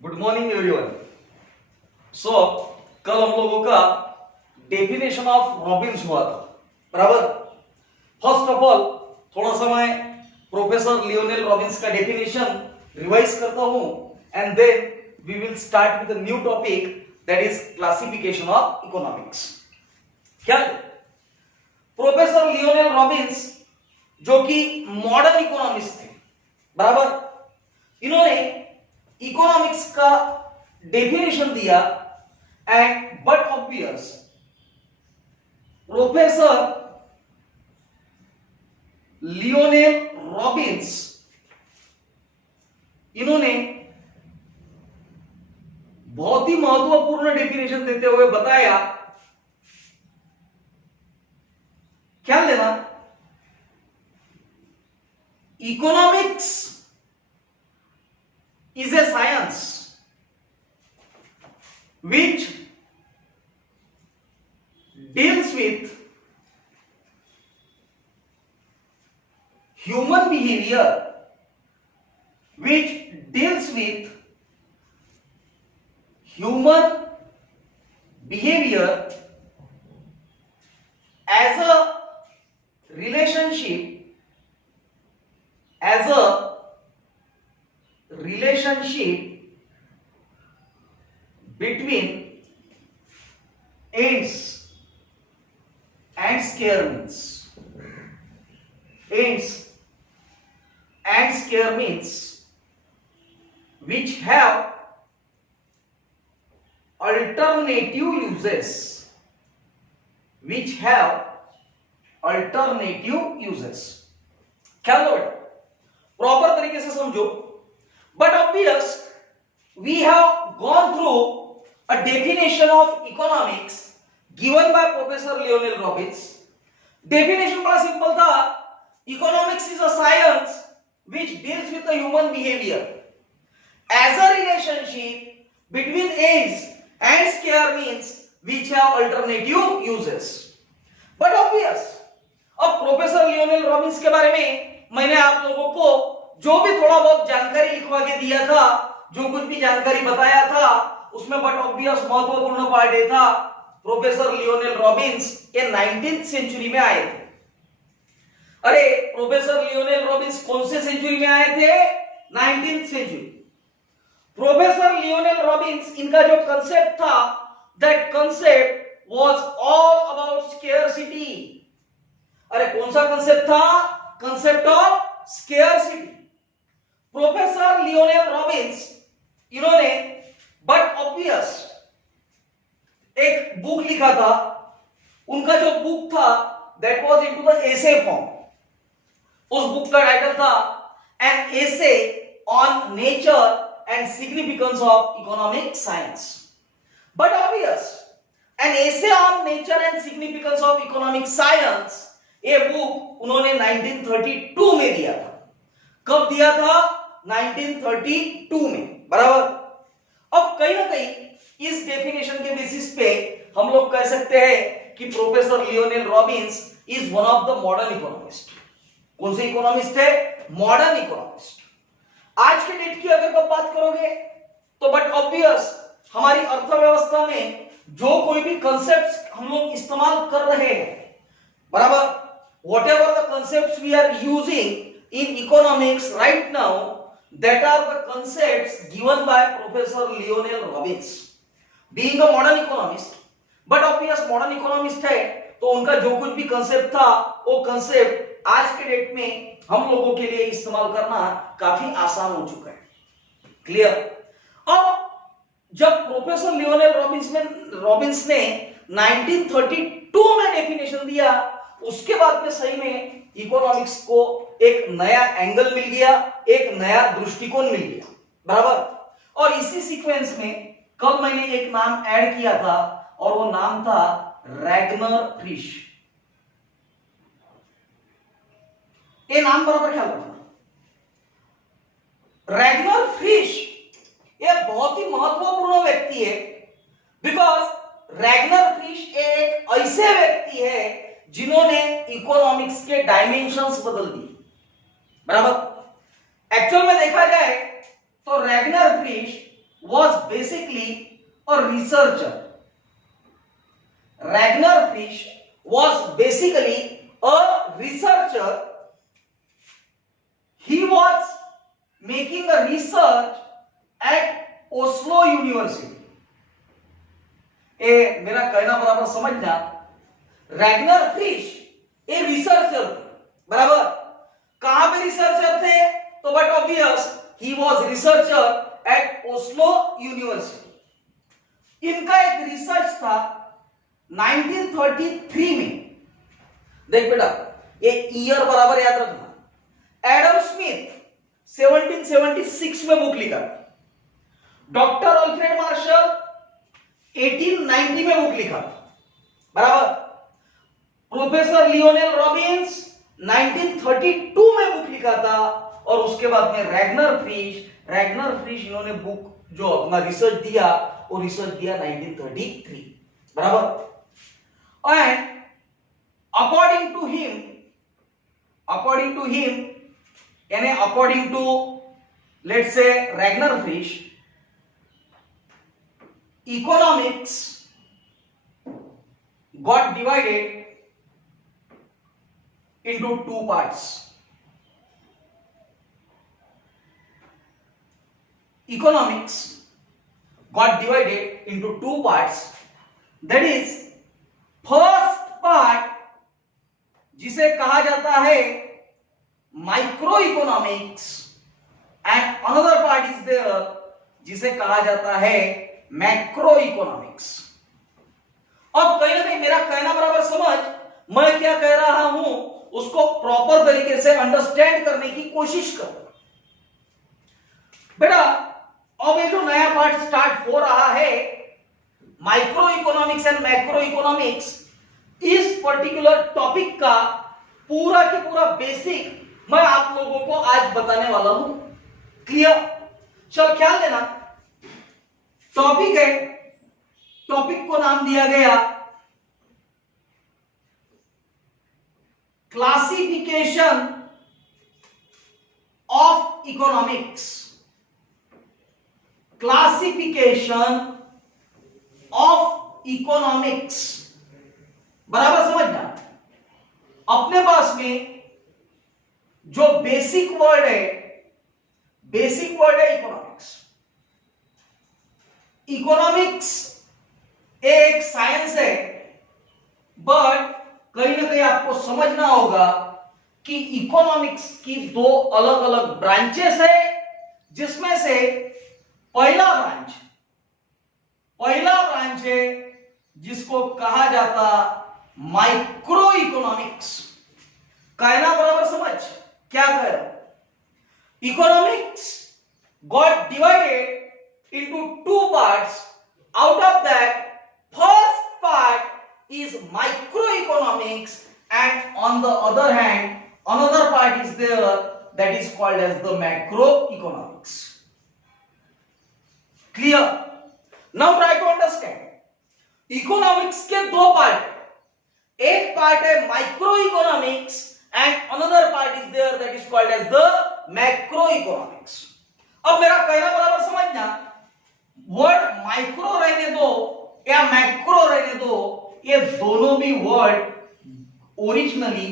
Good morning everyone. सो कल हम लोगों का डेफिनेशन ऑफ रॉबिन्स हुआ था, बराबर। फर्स्ट ऑफ ऑल थोड़ा सा मैं प्रोफेसर लियोनेल रॉबिन्स का डेफिनेशन रिवाइज करता हूं and then we will start with a new topic that is classification of economics. क्या प्रोफेसर लियोनेल रॉबिन्स जो कि मॉडर्न इकोनॉमिस्ट थे, बराबर, इन्होंने इकोनॉमिक्स का डेफिनेशन दिया and but obvious professor Lionel Robins इन्होंने बहुत ही महत्वपूर्ण डेफिनेशन देते हुए बताया, ख्याल देना, economics is a science which deals with human behavior, which deals with human behavior as a relationship between ends and scare means which have alternative uses, क्या लो बेटा, प्रॉपर तरीके से समझो। But obvious we have gone through a definition of economics given by Professor Lionel Robbins. Definition बड़ा simple था, economics is a science which deals with the human behavior as a relationship between ends and scare means which have alternative uses. But obvious, अब professor Lionel Robins के बारे में मैंने आप लोगों को जो भी थोड़ा बहुत जानकारी लिखवा के दिया था, जो कुछ भी जानकारी बताया था, उसमें बट ऑब्वियस महत्वपूर्ण पार्ट ये था, प्रोफेसर लियोनेल रॉबिन्स ये 19th सेंचुरी में आए थे। अरे प्रोफेसर लियोनेल रॉबिन्स कौन से सेंचुरी में आए थे? 19th century. Professor Lionel Robins, इनका जो कंसेप्ट था, that concept was all about scarcity. अरे कौन सा कंसेप्ट था? Concept of scarcity. Professor Lionel Robins इन्होंने बट ऑब्वियस एक बुक लिखा था, उनका जो बुक था that was into the essay form. उस बुक का टाइटल था an essay on nature and significance of economic science. But obvious an essay on nature and significance of economic science, ये बुक उन्होंने 1932 में दिया था। कब दिया था? 1932 में, बराबर। अब कहीं ना कहीं इस डेफिनेशन के बेसिस पे हम लोग कह सकते हैं कि professor Lionel Robins is one of the modern economist. कौन से इकोनॉमिस्ट है? Modern economist. आज के डेट की अगर आप बात करोगे तो बट ऑब्वियस हमारी अर्थव्यवस्था में जो कोई भी कंसेप्ट्स हम लोग इस्तेमाल कर रहे हैं, बराबर, whatever the concepts we are using in economics right now, that are the concepts given by Professor Lionel Robbins. Being a modern economist, but obvious modern economist है, तो उनका जो कुछ भी कंसेप्ट था वो कंसेप्ट आज के डेट में हम लोगों के लिए इस्तेमाल करना काफी आसान हो चुका है। क्लियर? अब जब प्रोफेसर लियोनेल रॉबिन्स ने 1932 में डेफिनेशन दिया, उसके बाद में सही में इकोनॉमिक्स को एक नया एंगल मिल गया, एक नया दृष्टिकोण मिल गया, बराबर। और इसी सीक्वेंस में कल मैंने एक नाम ऐड किया था और वो नाम था रैगनर फ्रिश। ये नाम बराबर ख्याल रखना। रैगनर फ्रिश ये बहुत ही महत्वपूर्ण व्यक्ति है, बिकॉज रैगनर फ्रिश एक ऐसे व्यक्ति है जिन्होंने इकोनॉमिक्स के डायमेंशंस बदल दिए, बराबर। एक्चुअल में देखा जाए तो Ragnar फ्रिश was basically a researcher. Ragnar Frisch was basically a researcher. He was making a research at Oslo University. ए मेरा कहना बराबर समझना, रैगनर फ्रिश एक रिसर्चर थे, बराबर। कहां पे रिसर्चर थे? तो बट ऑब्वियस ही was researcher at Oslo university. इनका एक रिसर्च था 1933 में। देख बेटा, ये ईयर बराबर याद रखना। एडम स्मिथ 1776 में बुक लिखा, डॉक्टर अल्फ्रेड मार्शल 1890 में बुक लिखा, बराबर। प्रोफेसर लियोनेल रॉबिन्स 1932 में बुक लिखा था, और उसके बाद में रैगनर फ्रिश इन्होंने बुक जो अपना रिसर्च दिया, वो रिसर्च दिया 1933, बराबर। एंड अकॉर्डिंग टू हिम यानी according to let's say Ragnar Frisch, economics got divided into two parts. Economics got divided into two parts. That is, first part जिसे कहा जाता है micro economics, and another part is there जिसे कहा जाता है macro economics. अब कहीं ना कहीं मेरा कहना बराबर समझ, मैं क्या कह रहा हूं उसको प्रॉपर तरीके से अंडरस्टैंड करने की कोशिश कर बेटा। अब ये जो नया पार्ट स्टार्ट हो रहा है, micro economics and macro economics, इस पर्टिकुलर टॉपिक का पूरा के पूरा बेसिक मैं आप लोगों को आज बताने वाला हूं। क्लियर? चल ख्याल देना, टॉपिक है, टॉपिक को नाम दिया गया classification of economics. Classification of economics, बराबर समझना। अपने पास में जो बेसिक वर्ड है इकोनॉमिक्स। इकोनॉमिक्स एक साइंस है, बट कहीं ना कहीं आपको समझना होगा कि इकोनॉमिक्स की दो अलग अलग ब्रांचेस है, जिसमें से पहला ब्रांच है जिसको कहा जाता माइक्रो इकोनॉमिक्स। कहना बराबर समझ क्या कह रहा हूं? Economics got divided into two parts. Out of that, first part is microeconomics, and on the other hand, another part is there that is called as the macroeconomics. Clear? Now try to understand. Economics के दो part है, एक part है microeconomics and another part is there that is called as the macroeconomics. अब मेरा कहना बराबर समझना, वर्ड माइक्रो रहने दो या मैक्रो रहने दो, ये दोनों भी वर्ड ओरिजिनली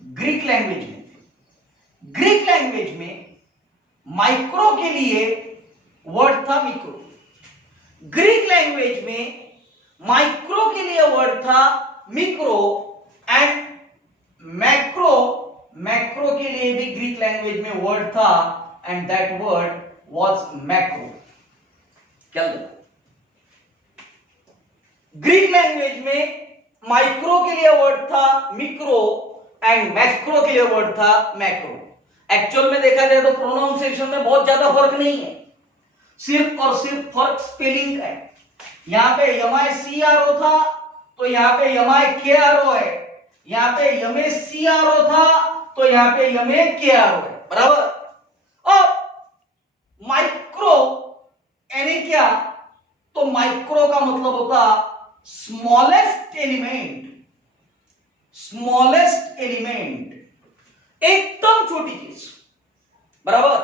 ग्रीक लैंग्वेज में माइक्रो के लिए वर्ड था मिक्रो। ग्रीक लैंग्वेज में माइक्रो के लिए वर्ड था मिक्रो, एंड मैक्रो के लिए भी ग्रीक लैंग्वेज में वर्ड था, and that word was macro. क्या ग्रीक लैंग्वेज में माइक्रो के लिए वर्ड था मिक्रो, एंड मैक्रो के लिए वर्ड था मैक्रो। एक्चुअल में देखा जाए तो प्रोनाउंसिएशन में बहुत ज्यादा फर्क नहीं है, सिर्फ और सिर्फ फर्क स्पेलिंग का है। यहां पे MICRO था तो यहां पे MIKRO है, यहां पे MACRO था तो यहां पे MAKRO है, बराबर। अब माइक्रो यानी क्या? तो माइक्रो का मतलब होता स्मॉलेस्ट एलिमेंट, एकदम छोटी चीज, बराबर।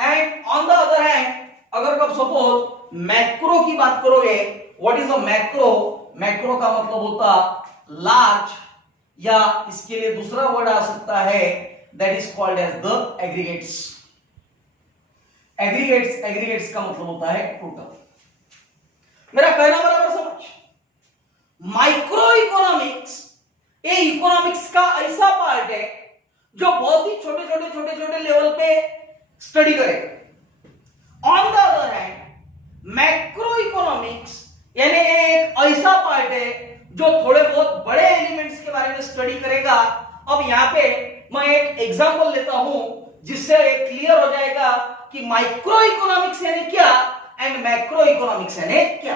And on the other hand अगर कब सपोज मैक्रो की बात करोगे, what is a macro? Macro का मतलब होता लार्ज, या इसके लिए दूसरा वर्ड आ सकता है that is called as the aggregates. Aggregates का मतलब होता है टोटल। मेरा कहना बराबर समझ? माइक्रो इकोनॉमिक्स ये इकोनॉमिक्स का ऐसा पार्ट है जो बहुत ही छोटे लेवल पे स्टडी करेगा। On the other hand macro economics यानी एक ऐसा पार्ट है जो थोड़े बहुत बड़े एलिमेंट्स के बारे में स्टडी करेगा। अब यहाँ पे मैं एक एग्जांपल लेता हूं जिससे क्लियर हो जाएगा कि माइक्रो इकोनॉमिक्स यानी क्या एंड मैक्रो इकोनॉमिक्स यानी क्या।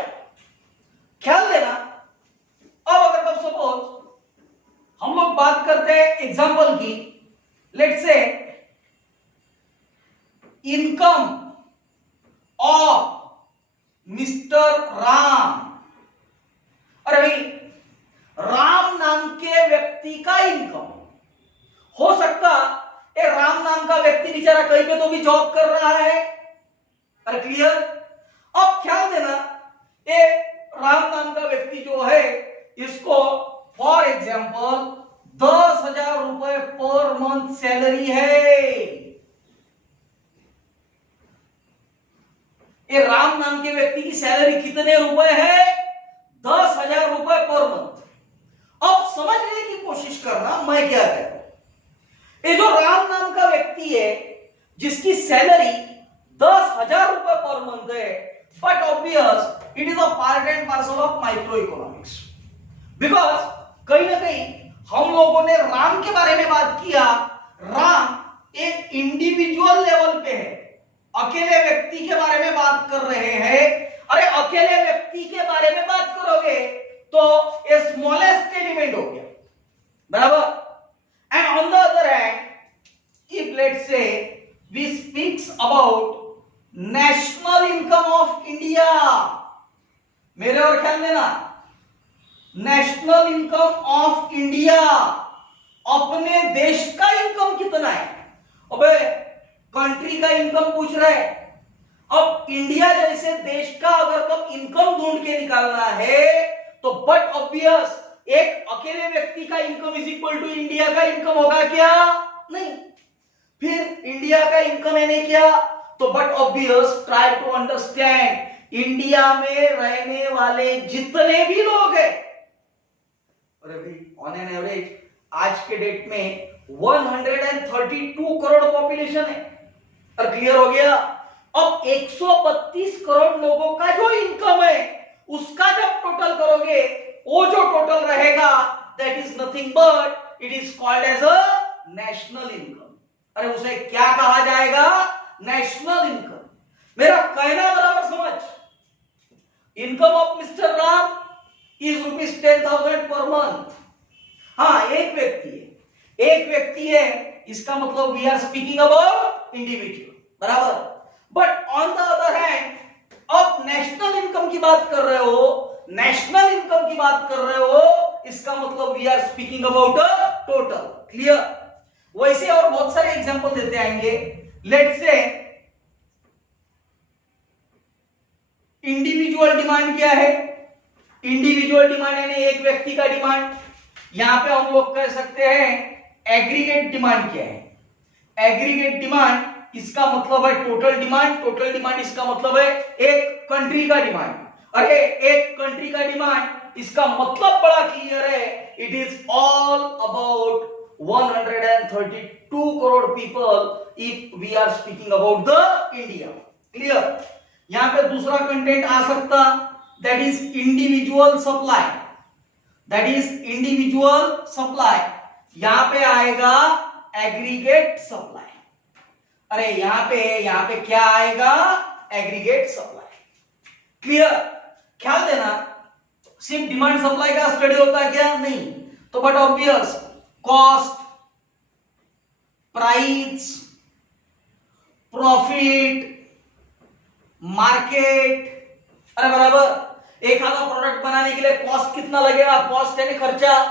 ख्याल देना। अब अगर कब सपोज हम लोग बात करते हैं एग्जांपल की, let's say income of mister Ram. अरे भाई, राम नाम के व्यक्ति का इनकम हो सकता ये राम नाम का व्यक्ति बेचारा कहीं पे तो भी जॉब कर रहा है। अरे क्लियर? अब ख्याल देना, ये राम नाम का व्यक्ति जो है इसको फॉर एग्जाम्पल 10,000 रुपए पर मंथ सैलरी है। ये राम नाम के व्यक्ति की सैलरी कितने रुपए है? 10,000 रुपए पर मंथ। अब समझने की कोशिश करना मैं क्या कह रहा हूं। ये जो राम नाम का व्यक्ति है जिसकी सैलरी 10,000 रुपए पर मंथ है, but obvious it is a part and parcel of micro economics. Because कहीं ना कहीं हम लोगों ने राम के बारे में बात किया। राम एक इंडिविजुअल लेवल पे है, अकेले व्यक्ति के बारे में बात कर रहे हैं। अरे अकेले व्यक्ति के बारे में बात करोगे तो ये स्मॉलेस्ट एलिमेंट हो गया, बराबर। And on the other hand if let's say we speaks about national income of India, मेरे और ख्याल देना, नेशनल इनकम ऑफ इंडिया, अपने देश का इनकम कितना है। अबे कंट्री का इनकम पूछ रहे हैं। अब इंडिया जैसे देश का अगर कब इनकम ढूंढ के निकालना है तो बट ऑब्वियस एक अकेले व्यक्ति का income is equal to India का इनकम होगा क्या? नहीं। फिर इंडिया का इनकम है नहीं क्या? तो but obvious try to understand India में रहने वाले जितने भी लोग हैं, अरे भाई ऑन एन एवरेज आज के डेट में 132 करोड़ पॉपुलेशन है। और क्लियर हो गया? अब 132 करोड़ लोगों का जो इनकम है उसका जब टोटल करोगे, वो जो टोटल रहेगा that is nothing but it is called as a national income. अरे उसे क्या कहा जाएगा? National income. मेरा कहना बराबर समझ? Income of mister Ram is ₹10,000 per month. हाँ, एक व्यक्ति है, इसका मतलब we are speaking about individual, बराबर। But on the other hand अब नेशनल इनकम की बात कर रहे हो, इसका मतलब we are speaking about total. Clear? वैसे और बहुत सारे एग्जांपल देते आएंगे। लेट्स से इंडिविजुअल डिमांड क्या है? इंडिविजुअल डिमांड यानी एक व्यक्ति का डिमांड। यहां पे हम लोग कह सकते हैं एग्रीगेट डिमांड क्या है? एग्रीगेट डिमांड इसका मतलब है टोटल डिमांड इसका मतलब है एक कंट्री का डिमांड। अरे एक कंट्री का डिमांड इसका मतलब बड़ा क्लियर है, it is all about 132 crore people if we are speaking about the India. Clear? यहां पे दूसरा कंटेंट आ सकता दैट इज इंडिविजुअल सप्लाई, यहां पे आएगा एग्रीगेट सप्लाई। अरे यहां पे क्या आएगा? Aggregate supply. क्लियर? ख्याल देना, सिर्फ डिमांड सप्लाई का स्टडी होता है क्या? नहीं। तो but obvious cost, price, profit, market, अरे बराबर। एक आधा प्रोडक्ट बनाने के लिए कॉस्ट कितना लगेगा? कॉस्ट यानी खर्चा।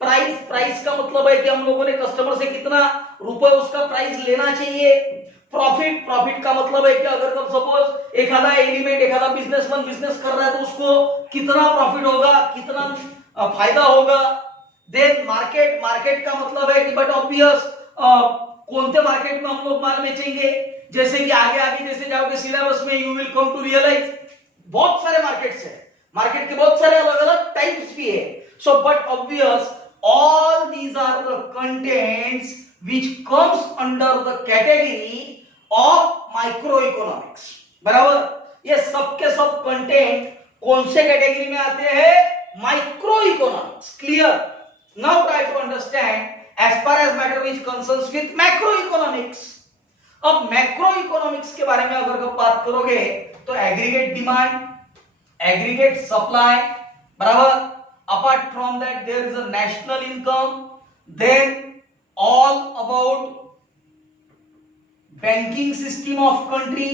प्राइस का मतलब है कि हम लोगों ने कस्टमर से कितना रुपए उसका प्राइस लेना चाहिए। प्रॉफिट, प्रॉफिट का मतलब है कि अगर कब सपोज एखादा एलिमेंट, एखादा बिजनेसमैन बिजनेस कर रहा है तो उसको कितना प्रॉफिट होगा, कितना फायदा होगा। देन मार्केट, मार्केट का मतलब है कि बट ऑब्वियस कोणते मार्केट में हम लोग माल बेचेंगे, जैसे कि आगे आगे जैसे जाओगे सिलेबस में you will come to realise बहुत सारे मार्केट्स है, मार्केट के बहुत सारे अलग अलग टाइप्स भी है। So but obvious all these are the contents which comes under the category of microeconomics। बराबर, ये सब के सब कंटेंट कौन से कैटेगरी में आते हैं? Microeconomics. Clear? Now try to understand as far as matter is concerns with macroeconomics. अब मैक्रोइकोनॉमिक्स के बारे में अगर बात करोगे तो एग्रीगेट डिमांड, एग्रीगेट सप्लाई, बराबर। Apart from that there is a national income, then all about banking system of country,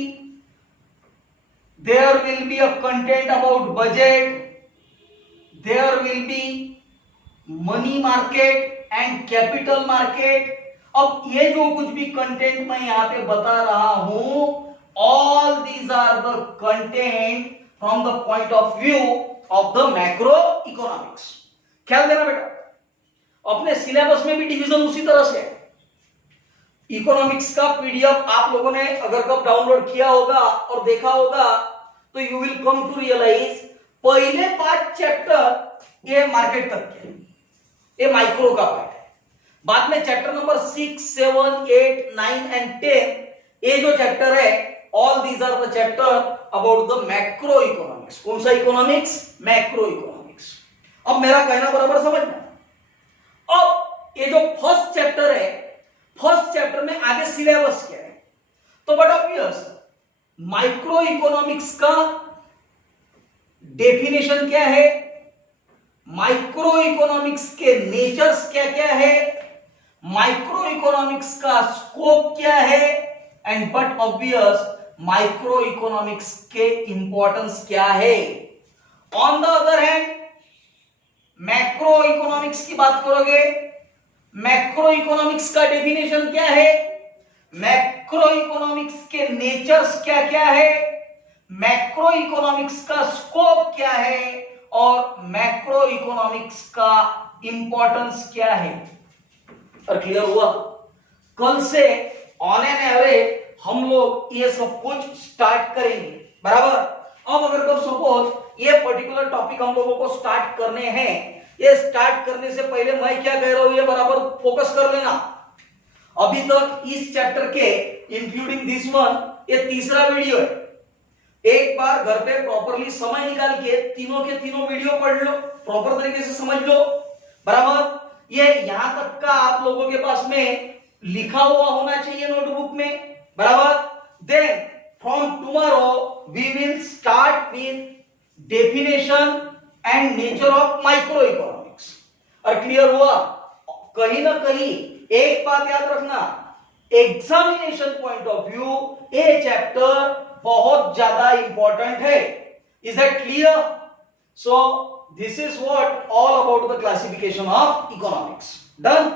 there will be a content about budget, there will be money market and capital market। अब ये जो कुछ भी content मैं यहाँ पे बता रहा हूं, all these are the content from the point of view of the macro economics. ख्याल देना बेटा, अपने सिलेबस में भी डिवीजन उसी तरह से है। इकोनॉमिक्स का पीडीएफ आप लोगों ने अगर कब डाउनलोड किया होगा और देखा होगा तो you will come to realise पहले 5 चैप्टर ये मार्केट तक के, ये माइक्रो का पार्ट है। बाद में चैप्टर नंबर 6, 7, 8, 9 एंड 10 ये जो चैप्टर है, all these are the chapter about the macro economics. कौन सा इकोनॉमिक्स? Macro economics. अब मेरा कहना बराबर समझना। अब ये जो फर्स्ट चैप्टर है, फर्स्ट चैप्टर में आगे सिलेबस क्या है, तो बट ऑब्वियस माइक्रो इकोनॉमिक्स का डेफिनेशन क्या है, माइक्रो इकोनॉमिक्स के नेचर्स क्या क्या है, माइक्रो इकोनॉमिक्स का स्कोप क्या है, and but obvious micro economics के इंपॉर्टेंस क्या है। On the other hand macro economics की बात करोगे, मैक्रो इकोनॉमिक्स का डेफिनेशन क्या है, मैक्रो इकोनॉमिक्स के नेचर्स क्या क्या है, मैक्रो इकोनॉमिक्स का स्कोप क्या है, और मैक्रो इकोनॉमिक्स का इंपॉर्टेंस क्या है। और क्लियर हुआ? कल से ऑन एन एवरेज हम लोग ये सब कुछ स्टार्ट करेंगे, बराबर। अब अगर कब सपोज ये पर्टिकुलर टॉपिक हम लोगों को स्टार्ट करने हैं, ये स्टार्ट करने से पहले मैं क्या कह रहा हूं ये बराबर फोकस कर लेना। अभी तक इस चैप्टर के इंक्लूडिंग दिस वन ये तीसरा वीडियो है। एक बार घर पे प्रॉपरली समय निकाल के तीनों के तीनों वीडियो पढ़ लो, प्रॉपर तरीके से समझ लो, बराबर। ये यहां तक का आप लोगों के पास में लिखा हुआ होना चाहिए नोटबुक में, बराबर। Then from tomorrow we will start with definition and nature of micro economics. और क्लियर हुआ? कहीं ना कहीं एक बात याद रखना, एग्जामिनेशन पॉइंट ऑफ व्यू ये चैप्टर बहुत ज्यादा इंपॉर्टेंट है। Is that clear? So this is what all about the classification of economics. Done?